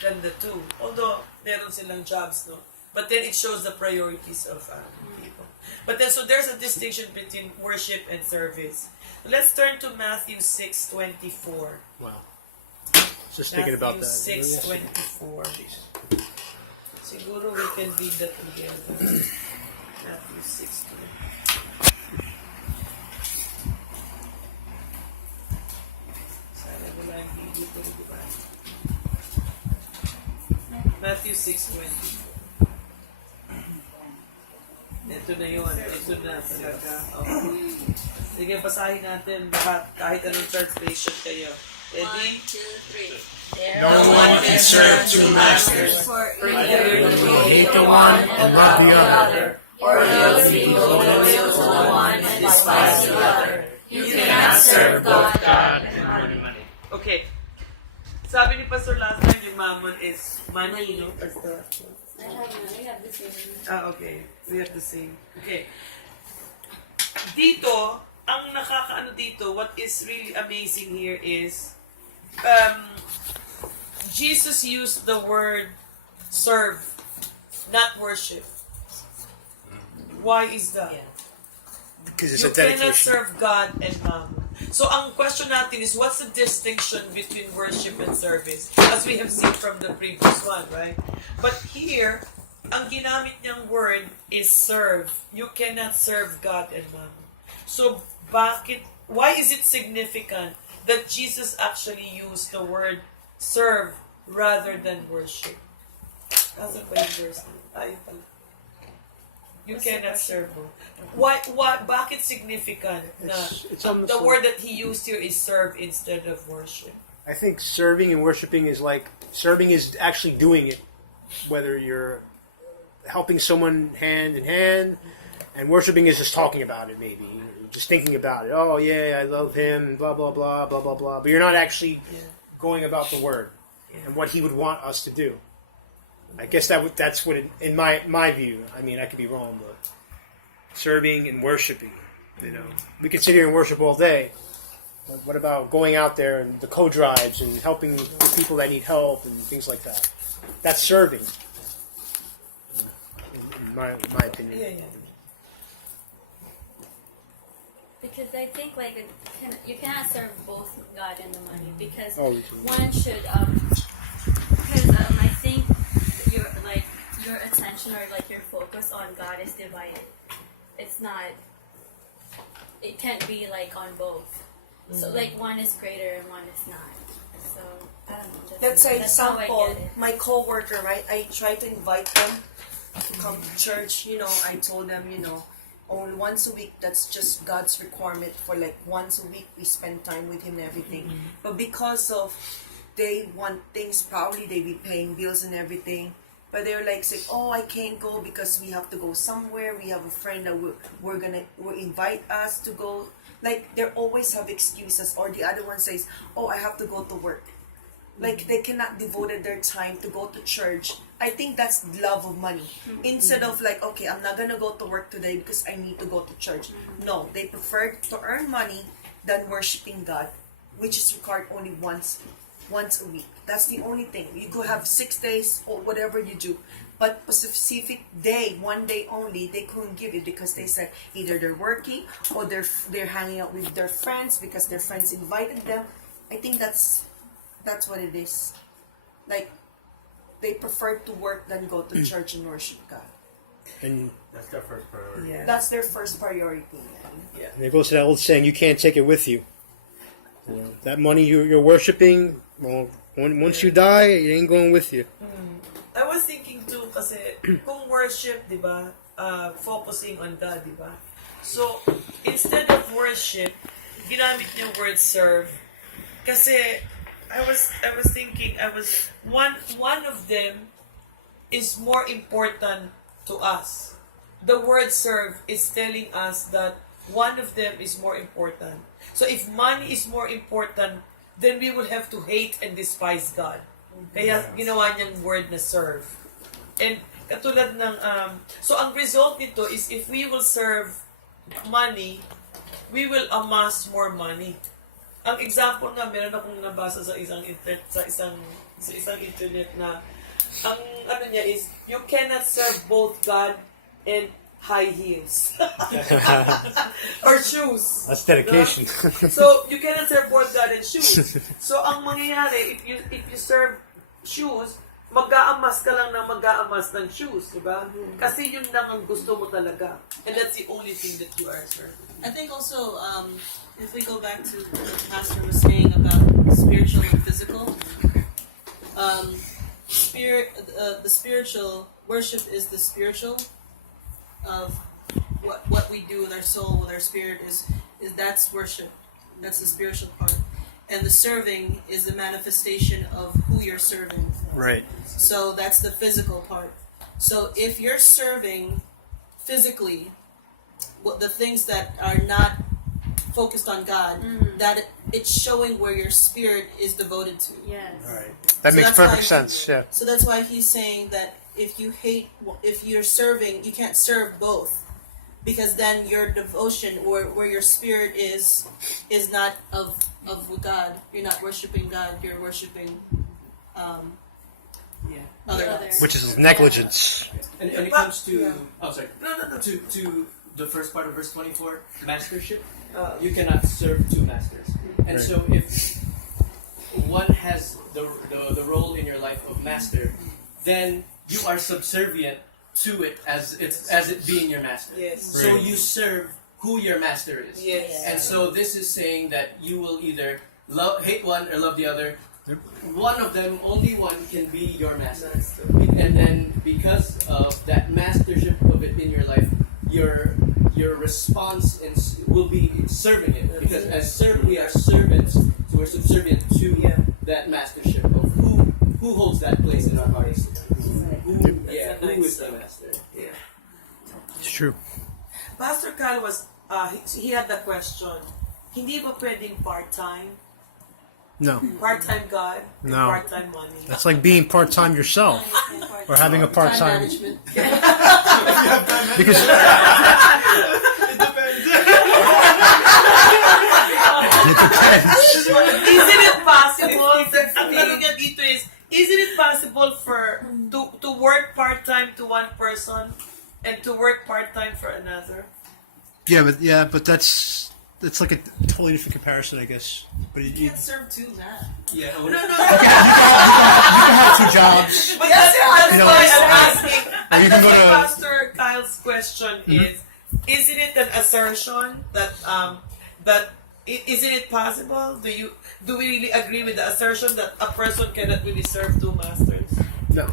ganda too. Although, meron silang jobs, no? But then it shows the priorities of people. But then, so there's a distinction between worship and service. Let's turn to Matthew 6:24. Wow. Just thinking about that. Matthew 6:24. Siguro we can read that together. Matthew 6:24. Sana wala yung video ko, di ba? Matthew 6:24. Ito na yun. Ito na talaga. Okay. Sige, basahin natin lahat. Kahit anong translation kayo. Ready? 1, 2, 3. No one can serve two masters, For either you will hate the one and love the other, or you will be loyal to the one and despise the other. You cannot serve both God. God and money. Okay. Sabi ni Pastor last time, yung mammon is money, no? Pastor? We have the same. Okay. We have the same. Okay. Dito, ang nakakaano dito, what is really amazing here is, Jesus used the word serve, not worship. Why is that? Because it's You a cannot dedication. serve God and mammon. So, ang question natin is, what's the distinction between worship and service? As we have seen from the previous one, right? But here, ang ginamit niyang word is serve. You cannot serve God and mammon. So, why is it significant that Jesus actually used the word serve rather than worship? Asan ba yung verse? Ayun pala. You cannot serve both. Bakit significant na It's almost the like- word that he used here is serve instead of worship? I think serving and worshiping is like, serving is actually doing it, whether you're helping someone hand in hand, and worshiping is just talking about it, maybe. Just thinking about it. Oh, yeah, I love him, blah, blah, blah, blah, blah, blah. But you're not actually going about the word and what he would want us to do. I guess that's what, in my view, I mean, I could be wrong, but serving and worshiping, you know. We can sit here and worship all day, but what about going out there and the co-drives and helping the people that need help and things like that? That's serving, in my opinion. Yeah. Because I think like you cannot serve both God and the money because Oh, you can. one should because I think your attention or like your focus on God is divided. It's not. It can't be like on both. So like one is greater and one is not. So I don't know. Let's say that's how I example, get it. my coworker, right? I try to invite them to come to church. You know, I told them, you know, only once a week. That's just God's requirement for like once a week we spend time with Him and everything. But because of they want things, probably they be paying bills and everything. But they're like saying, "Oh, I can't go because we have to go somewhere. We have a friend that will invite us to go." Like they always have excuses, or the other one says, "Oh, I have to go to work." Like they cannot devote their time to go to church. I think that's love of money. Instead of like, okay, I'm not gonna go to work today because I need to go to church. No, they prefer to earn money than worshiping God, which is required only once a week. That's the only thing. You could have 6 days or whatever you do, but a specific day, one day only, they couldn't give it because they said either they're working or they're hanging out with their friends because their friends invited them. I think that's what it is. Like they prefer to work than go to church and worship God. And That's their first priority. Yeah. That's their first priority. there goes to that old saying, you can't take it with you. You know, that money you're worshiping, well, once you die, it ain't going with you. I was thinking too kasi kung worship, 'di ba? Focusing on God, 'di ba? So, instead of worship, ginamit niya yung word serve. Kasi I was thinking one of them is more important to us. The word serve is telling us that one of them is more important. So if money is more important, then we will have to hate and despise God. Kaya ginawa niyang word na serve. And katulad ng, so ang result nito is if we will serve money, we will amass more money. Ang example nga, meron akong nabasa sa isang sa isang internet na ang ano niya is you cannot serve both God and high heels or shoes. That's dedication. So you cannot serve both God and shoes. So ang mangyayari if you serve shoes, mag-aamas ka lang ng mag-aamas ng shoes, di ba? Kasi yun lang ang gusto mo talaga. And that's the only thing that you are serving. I think also, if we go back to what the pastor was saying about spiritual and physical, the spiritual worship is the spiritual of what we do with our soul, with our spirit is that's worship. That's the spiritual part, and the serving is the manifestation of who you're serving. Right. So that's the physical part. So if you're serving physically, what the things that are not focused on God, that it's showing where your spirit is devoted to. Yes. Right. That So makes that's why perfect sense. Yeah. So that's why he's saying that if you're serving, you can't serve both, because then your devotion or where your spirit is not of God. You're not worshiping God. You're worshiping Yeah. other The gods. Which is negligence. And when it comes to Yeah. oh sorry No. to the first part of verse 24, mastership, Uh, you cannot serve two masters. And Right. so if one has the role in your life of master, then you are subservient to it as it being your master. Yes. So you serve who your master is. Yes. And so this is saying that you will either hate one or love the other. One of them, only one can be your master. And then because of that mastership of it in your life, your response will be serving it. Because we are servants, so we're subservient to that mastership of who holds that place in our hearts. Who is the master? Yeah. It's true. Pastor Kyle was, he had the question, hindi ba pwedeng part-time? No. Part-time God and No. part-time money? That's like being part-time yourself. Or having a Time part-time. management. Because Isn't it possible? Ang tanong niya dito isn't it possible for to work part-time to one person and to work part-time for another? but that's like a totally different comparison, I guess. But you Can't serve two men. Yeah. No. have two jobs. But that's You know, why I'm asking. you And can that's go why to- Pastor Kyle's question is: isn't it an assertion that isn't it possible? Do we really agree with the assertion that a person cannot really serve two masters? No.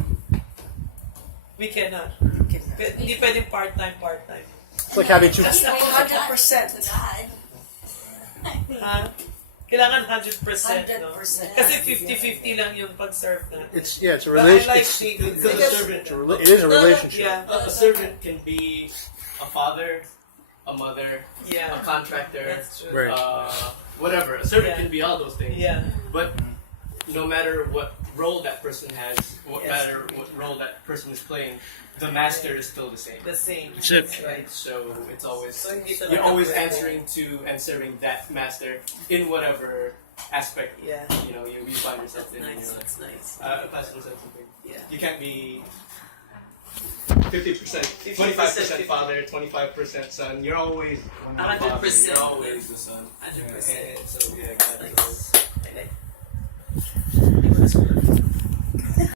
We cannot. Hindi pwedeng part-time. It's like having two. That's not 100%. Ha? Kailangan 100%, no? 100%. Kasi 50-50 lang yung pag-serve natin. It's a But I like relationship. the Because a servant, It is a relationship. Yeah. a servant can be a father, a mother, Yeah. a contractor, That's true. Right. whatever. A servant Yeah. can be all those things. Yeah. But no matter what role that person has, what Yes. matter what role that person is playing, the master is still the same. The same. That's it. Right. So it's always So hindi talaga you're always pwede. answering to and serving that master in whatever aspect Yeah. you find yourself in. Nice. Your life. That's nice. Pastor said something. Yeah. You can't be 50%, 25% father, 25% son. You're always 100%. You're always the son. 100%. And so yeah, God is always. Nice. I like.